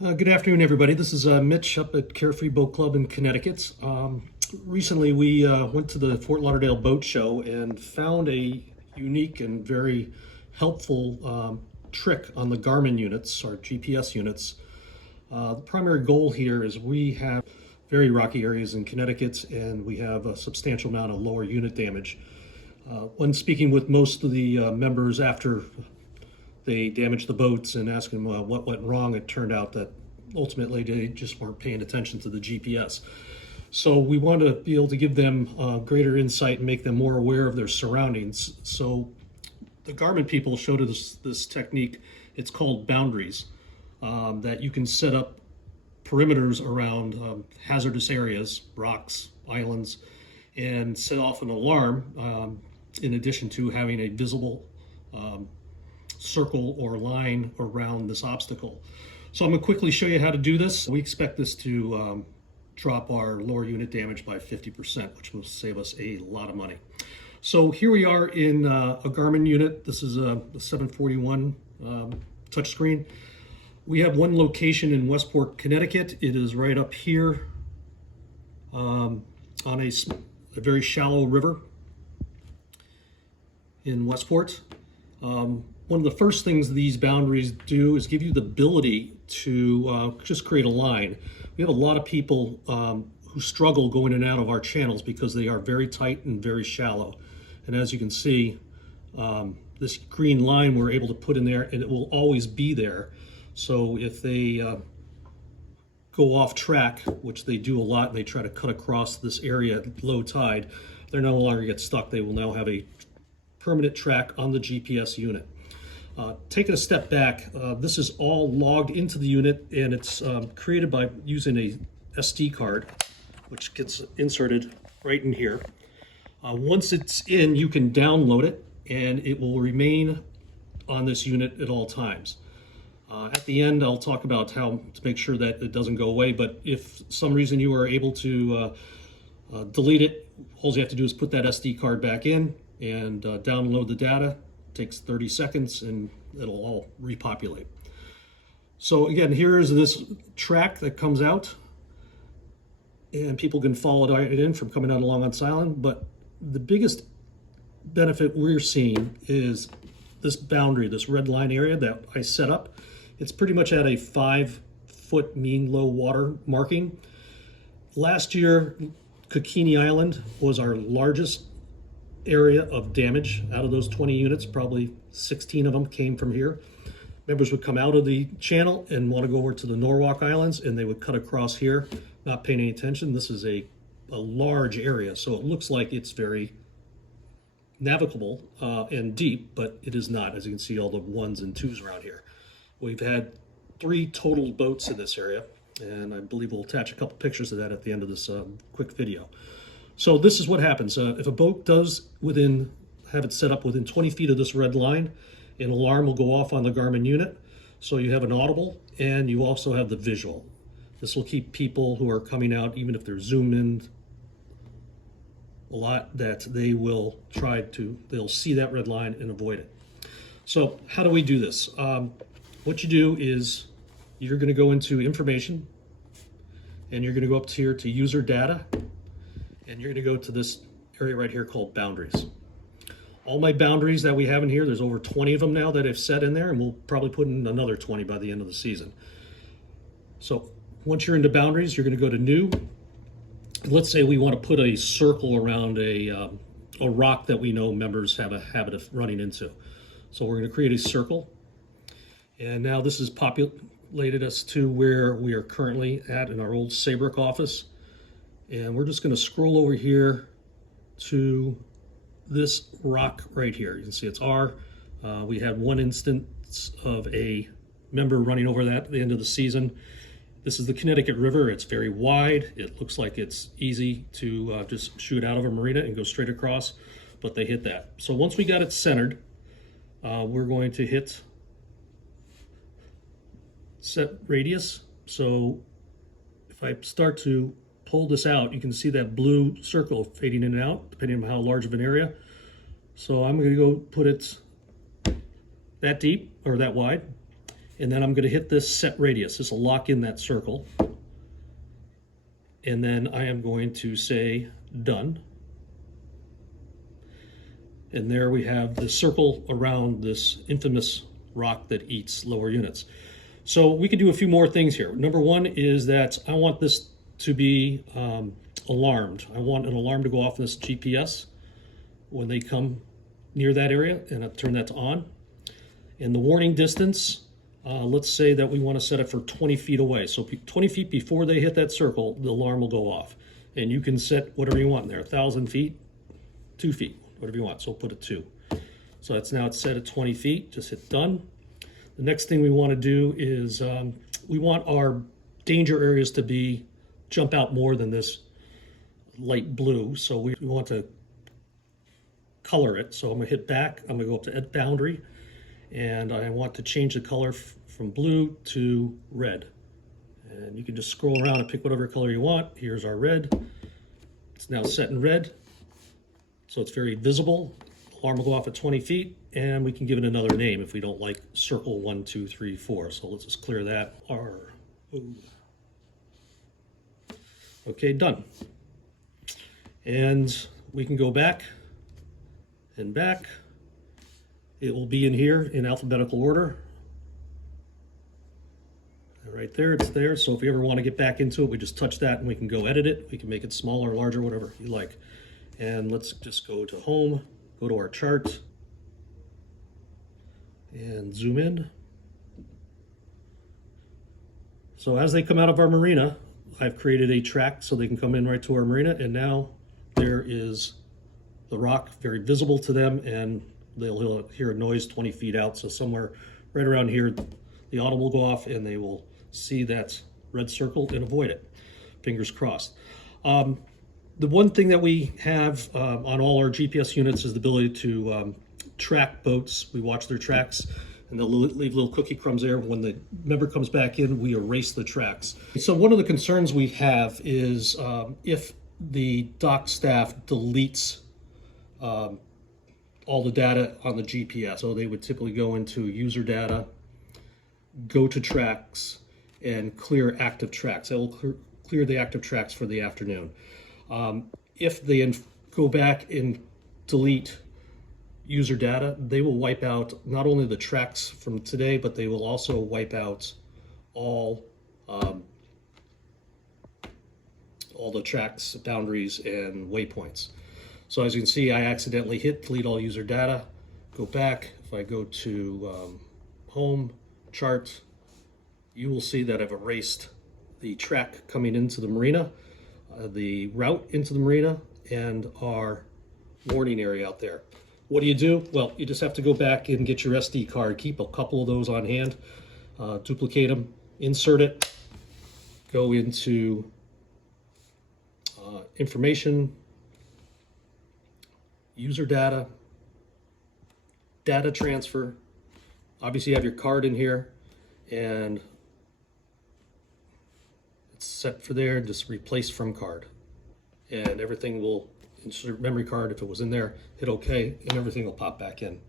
Good afternoon, everybody. This is Mitch up at Carefree Boat Club in Connecticut. Recently, we went to the Fort Lauderdale Boat Show and found a unique and very helpful trick on the Garmin units, our GPS units. The primary goal here is we have very rocky areas in Connecticut, and we have a substantial amount of lower unit damage. When speaking with most of the members after they damaged the boats and asking what went wrong, it turned out that ultimately they just weren't paying attention to the GPS. So we want to be able to give them greater insight and make them more aware of their surroundings. So the Garmin people showed us this technique. It's called boundaries, that you can set up perimeters around hazardous areas, rocks, islands, and set off an alarm in addition to having a visible circle or line around this obstacle. So I'm going to quickly show you how to do this. We expect this to drop our lower unit damage by 50%, which will save us a lot of money. So here we are in a Garmin unit. This is a 741 touchscreen. We have one location in Westport, Connecticut. It is right up here on a very shallow river in Westport. One of the first things these boundaries do is give you the ability to just create a line. We have a lot of people who struggle going in and out of our channels because they are very tight and very shallow. And as you can see, this green line we're able to put in there, and it will always be there. So if they go off track, which they do a lot, and they try to cut across this area at low tide, they're no longer get stuck. They will now have a permanent track on the GPS unit. Taking a step back, this is all logged into the unit, and it's created by using a SD card, which gets inserted right in here. Once it's in, you can download it, and it will remain on this unit at all times. At the end, I'll talk about how to make sure that it doesn't go away, but if some reason you are able to delete it, all you have to do is put that SD card back in and download the data. It takes 30 seconds and it'll all repopulate. So again, here is this track that comes out, and people can follow it in from coming out along on Island. But the biggest benefit we're seeing is this boundary, this red line area that I set up. It's pretty much at a 5-foot mean low water marking. Last year, Kikini Island was our largest area of damage. Out of those 20 units, probably 16 of them came from here. Members would come out of the channel and want to go over to the Norwalk Islands, and they would cut across here, not paying any attention. This is a large area, so it looks like it's very navigable and deep, but it is not. As you can see, all the ones and twos around here. We've had 3 total boats in this area, and I believe we'll attach a couple pictures of that at the end of this quick video. So this is what happens. If a boat does have it set up within 20 feet of this red line, an alarm will go off on the Garmin unit. So you have an audible, and you also have the visual. This will keep people who are coming out, even if they're zoomed in a lot, that they will they'll see that red line and avoid it. So how do we do this? What you do is you're going to go into information, and you're going to go up here to user data, and you're going to go to this area right here called boundaries. All my boundaries that we have in here, there's over 20 of them now that I've set in there, and we'll probably put in another 20 by the end of the season. So once you're into boundaries, you're going to go to new. Let's say we want to put a circle around a rock that we know members have a habit of running into. So we're going to create a circle. And now this has populated us to where we are currently at in our old Saybrook office. And we're just going to scroll over here to this rock right here. You can see it's R. We had one instance of a member running over that at the end of the season. This is the Connecticut River. It's very wide. It looks like it's easy to just shoot out of a marina and go straight across, but they hit that. So once we got it centered, we're going to hit set radius. So if I start to pull this out, you can see that blue circle fading in and out, depending on how large of an area. So I'm going to go put it that deep or that wide, And then I'm going to hit this set radius. This will lock in that circle. And then I am going to say done. And there we have the circle around this infamous rock that eats lower units. So we can do a few more things here. Number one is that I want this to be alarmed. I want an alarm to go off this GPS when they come near that area, and I'll turn that to on. And the warning distance, let's say that we want to set it for 20 feet away. So 20 feet before they hit that circle, the alarm will go off. And you can set whatever you want in there, 1,000 feet, 2 feet, whatever you want. So we'll put it 2. So it's set at 20 feet, just hit done. The next thing we want to do is we want our danger areas to jump out more than this light blue. So we want to color it. So I'm going to hit back. I'm going to go up to Edit Boundary, and I want to change the color from blue to red. And you can just scroll around and pick whatever color you want. Here's our red. It's now set in red, so it's very visible. Alarm will go off at 20 feet, and we can give it another name if we don't like circle 1, 2, 3, 4. So let's just clear that. Okay, done. And we can go back and back. It will be in here in alphabetical order. Right there, it's there. So if you ever want to get back into it, we just touch that and we can go edit it. We can make it smaller, larger, whatever you like. And let's just go to home, go to our chart, and zoom in. So as they come out of our marina, I've created a track so they can come in right to our marina, and now there is the rock very visible to them, and they'll hear a noise 20 feet out. So somewhere right around here, the auto will go off and they will see that red circle and avoid it. Fingers crossed. The one thing that we have on all our GPS units is the ability to track boats. We watch their tracks, and they'll leave little cookie crumbs there. When the member comes back in, we erase the tracks. So one of the concerns we have is if the dock staff deletes all the data on the GPS. So they would typically go into user data, go to tracks, and clear active tracks. They will clear the active tracks for the afternoon. If they go back and delete user data, they will wipe out not only the tracks from today, but they will also wipe out all the tracks, boundaries, and waypoints. So as you can see, I accidentally hit delete all user data. Go back. If I go to home, chart, you will see that I've erased the track coming into the marina, the route into the marina, and our warning area out there. What do? Well, you just have to go back and get your SD card. Keep a couple of those on hand, duplicate them, insert it, go into information, user data, data transfer. Obviously you have your card in here, and it's set for there. Just replace from card, and everything will insert memory card if it was in there, hit OK, and everything will pop back in.